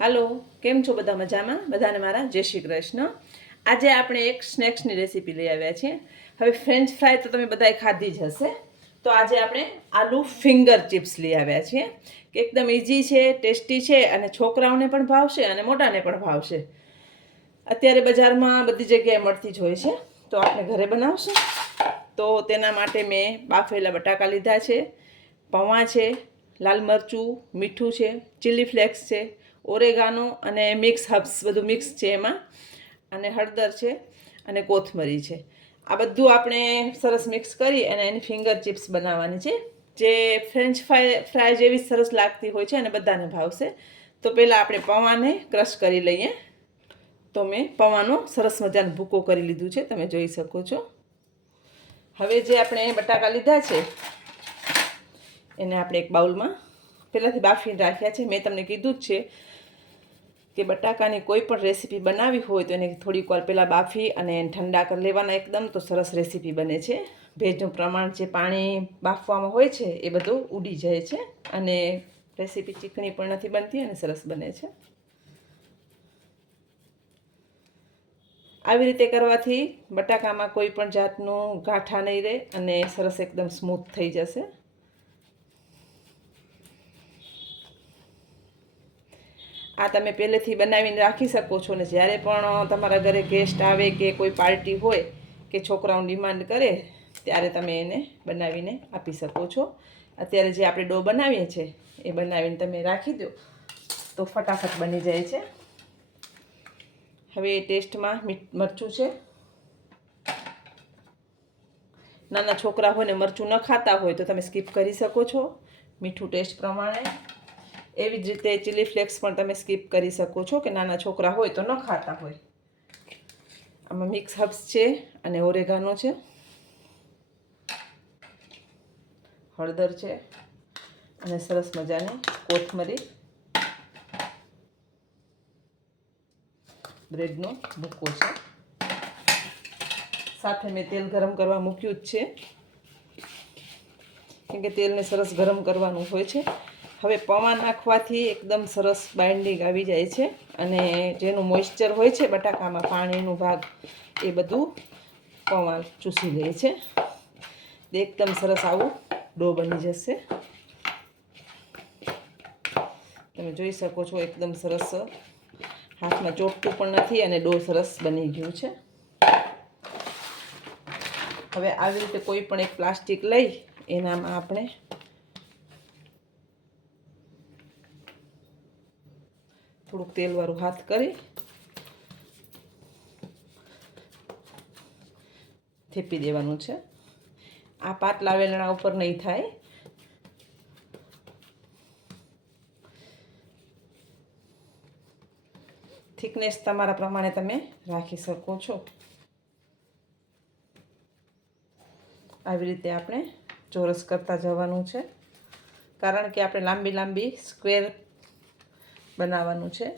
હાલો, કેમ છો બધા મજામાં? બધાને મારા જય શ્રી કૃષ્ણ. આજે આપણે એક સ્નેક્સની રેસીપી લઈ આવ્યા છીએ. હવે ફ્રેન્ચ ફ્રાય તો તમે બધાએ ખાધી જ હશે. તો આજે આપણે આલુ ફિંગર ચિપ્સ લઈ આવ્યા છીએ. કે એકદમ ઇઝી છે, ટેસ્ટી છે, અને છોકરાઓને પણ ભાવશે અને મોટાને પણ ભાવશે. અત્યારે બજારમાં બધી જગ્યાએ મળતી જ હોય છે. તો આપણે ઘરે બનાવશું. તો તેના માટે મેં બાફેલા બટાકા લીધા છે, પૌવા છે, લાલ મરચું, મીઠું છે, ચીલી ફ્લેક્સ છે ઓરેગાનો અને મિક્સ હબ્સ, બધું મિક્સ છે એમાં. અને હળદર છે અને કોથમરી છે. આ બધું આપણે સરસ મિક્સ કરી અને એની ફિંગર ચિપ્સ બનાવવાની છે. જે ફ્રેન્ચ ફ્રાય ફ્રાય જેવી સરસ લાગતી હોય છે અને બધાને ભાવશે. તો પહેલાં આપણે પૌવાને ક્રશ કરી લઈએ. તો મેં પૌવાનો સરસ મજાનો ભૂકો કરી લીધું છે. તમે જોઈ શકો છો. હવે જે આપણે બટાકા લીધા છે, એને આપણે એક બાઉલમાં પહેલાંથી બાફીને રાખ્યા છે. મેં તમને કીધું જ છે કે બટાકાની કોઈ પણ રેસીપી બનાવી હોય તો એને થોડીક વાર પહેલાં બાફી અને ઠંડા કરી લેવાના એકદમ તો સરસ રેસીપી બને છે. ભેજનું પ્રમાણ જે પાણી બાફવામાં હોય છે એ બધું ઉડી જાય છે અને રેસીપી ચીકણી પણ નથી બનતી અને સરસ બને છે. આવી રીતે કરવાથી બટાકામાં કોઈ પણ જાતનું ગાંઠા નહીં રહે અને સરસ એકદમ સ્મૂથ થઈ જશે. આ તમે પહેલેથી બનાવીને રાખી શકો છો ને જ્યારે પણ તમારા ઘરે ગેસ્ટ આવે કે કોઈ પાર્ટી હોય કે છોકરાઓ ડિમાન્ડ કરે, ત્યારે તમે એને બનાવીને આપી શકો છો. અત્યારે જે આપણે ડો બનાવીએ છીએ એ બનાવીને તમે રાખી દો. તો ફટાફટ બની જાય છે. હવે ટેસ્ટમાં મીઠ મરચું છે. નાના છોકરા હોય ને મરચું ન ખાતા હોય તો તમે સ્કીપ કરી શકો છો. મીઠું ટેસ્ટ પ્રમાણે. એવી જ રીતે ચીલી ફ્લેક્સ પણ તમે સ્કીપ કરી શકો છો કે નાના છોકરા હોય તો ન ખાતા હોય. આમાં મિક્સ હબ્સ છે અને ઓરેગાનો છે. હળદર છે અને સરસ મજાની કોથમરી. બ્રેડનો ભૂકો છે. સાથે મેં તેલ ગરમ કરવા મૂક્યું જ છે. કેમ કે તેલને સરસ ગરમ કરવાનું હોય છે. હવે પૌવા નાખવાથી એકદમ સરસ બાઇન્ડિંગ આવી જાય છે અને જેનું મોઇશ્ચર હોય છે, બટાકામાં પાણીનું ભાગ, એ બધું પૌવા ચૂસી લે છે. એકદમ સરસ આવું ડો બની જશે. તમે જોઈ શકો છો, એકદમ સરસ હાથમાં ચોટતું પણ નથી અને ડો સરસ બની ગયું છે. હવે આવી રીતે કોઈ પણ એક પ્લાસ્ટિક લઈ, એનામાં આપણે થોડુંક તેલવાળું હાથ કરી. થેપી દેવાનું છે. આ પાટલા વેલણા ઉપર નહીં થાય. થિકનેસ તમારા પ્રમાણે તમે રાખી શકો છો. આવી રીતે આપણે ચોરસ કરતા જવાનું છે. કારણ કે આપણે લાંબી લાંબી સ્ક્વેર બનાવવાનું છે.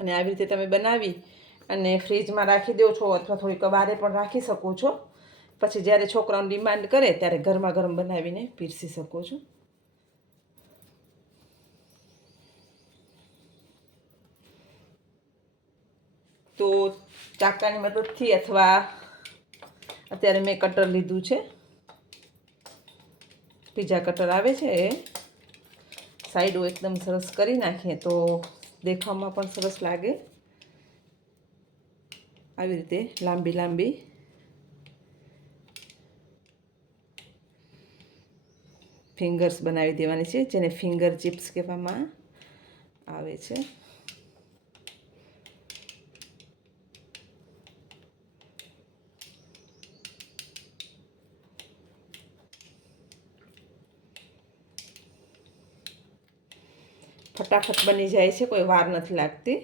અને આવી રીતે તમે બનાવી અને ફ્રીજમાં રાખી દો છો અથવા થોડીક વારે પણ રાખી શકો છો. પછી જ્યારે છોકરાઓની ડિમાન્ડ કરે ત્યારે ગરમા ગરમ બનાવીને પીરસી શકો છો. તો ચાકાની મદદથી અથવા અત્યારે મેં કટર લીધું છે. પીઝા કટર આવે છે એ. સાઈડો એકદમ સરસ કરી નાખીએ તો દેખાવમાં પણ સરસ લાગે. આવી રીતે લાંબી લાંબી. ફિંગર્સ બનાવી દેવાની છે, જેને ફિંગર ચિપ્સ કહેવામાં આવે છે. ફટાફટ બની જાય છે, કોઈ વાર નથી લાગતી.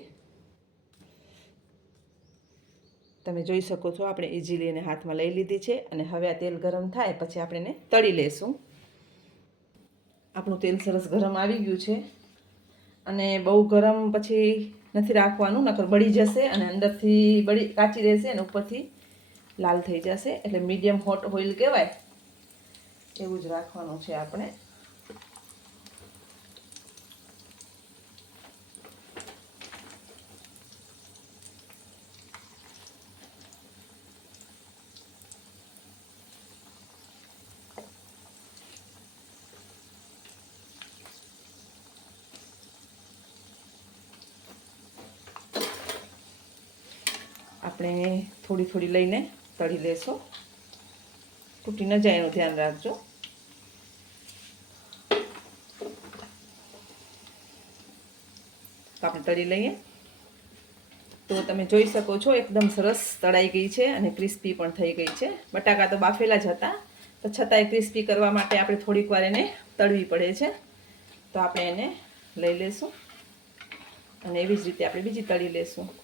તમે જોઈ શકો છો, આપણે ઇઝીલી એને હાથમાં લઈ લીધી છે અને હવે આ તેલ ગરમ થાય પછી આપણે એને તળી લેશું. આપણું તેલ સરસ ગરમ આવી ગયું છે અને બહુ ગરમ પછી નથી રાખવાનું, નકર બળી જશે અને અંદરથી બળી કાચી રહેશે અને ઉપરથી લાલ થઈ જશે. એટલે મીડિયમ હોટ ઓઇલ કહેવાય, એવું જ રાખવાનું છે આપણે. આપણે થોડી થોડી લઈને તળી લેશું. તૂટી ન જાય એનું ધ્યાન રાખજો. આપણે તળી લઈએ. તો તમે જોઈ શકો છો, એકદમ સરસ તળાઈ ગઈ છે અને ક્રિસ્પી પણ થઈ ગઈ છે. બટાકા તો બાફેલા જ હતા. તો છતાંય ક્રિસ્પી કરવા માટે આપણે થોડીક વાર એને તળવી પડે છે. તો આપણે એને લઈ લેશું. અને એવી જ રીતે આપણે બીજી તળી લેશું.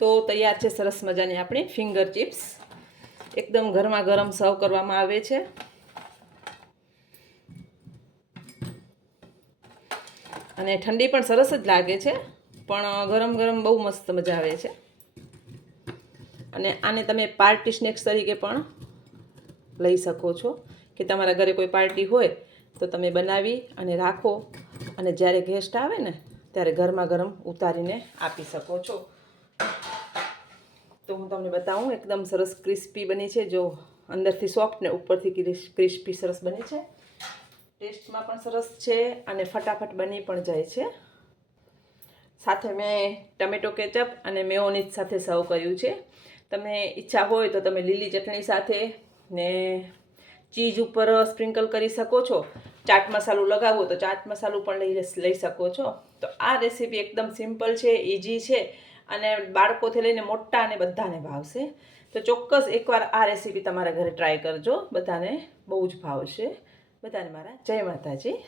તો તૈયાર છે સરસ મજાની આપણી ફિંગર ચિપ્સ. એકદમ ગરમા ગરમ સર્વ કરવામાં આવે છે. અને ઠંડી પણ સરસ જ લાગે છે, પણ ગરમ ગરમ બહુ મસ્ત મજા આવે છે. અને આને તમે પાર્ટી સ્નેક્સ તરીકે પણ લઈ શકો છો. કે તમારા ઘરે કોઈ પાર્ટી હોય, તો તમે બનાવી અને રાખો. અને જ્યારે ગેસ્ટ આવે ને, ત્યારે ગરમા ગરમ ઉતારીને આપી શકો છો. તો હું તમને બતાવું, એકદમ સરસ ક્રિસ્પી બની છે, જો અંદરથી સોફ્ટ ને ઉપરથી ક્રિસ્પી સરસ બની છે. ટેસ્ટમાં પણ સરસ છે અને ફટાફટ બની પણ જાય છે. સાથે મેં ટમેટો કેચઅપ અને મેયોનીઝ સાથે સર્વ કર્યું છે. તમે ઈચ્છા હોય તો તમે લીલી ચટણી સાથે ને ચીઝ ઉપર સ્પ્રિંકલ કરી શકો છો. ચાટ મસાલો લગાવો તો ચાટ મસાલો પણ લઈ લઈ શકો છો. તો આ રેસીપી એકદમ સિમ્પલ છે ઇઝી છે અને બાળકોથી લઈને મોટા અને બધાને ભાવશે. તો ચોક્કસ એકવાર આ રેસીપી તમારા ઘરે ટ્રાય કરજો. બધાને બહુ જ ભાવશે. બધાને મારા જય માતાજી.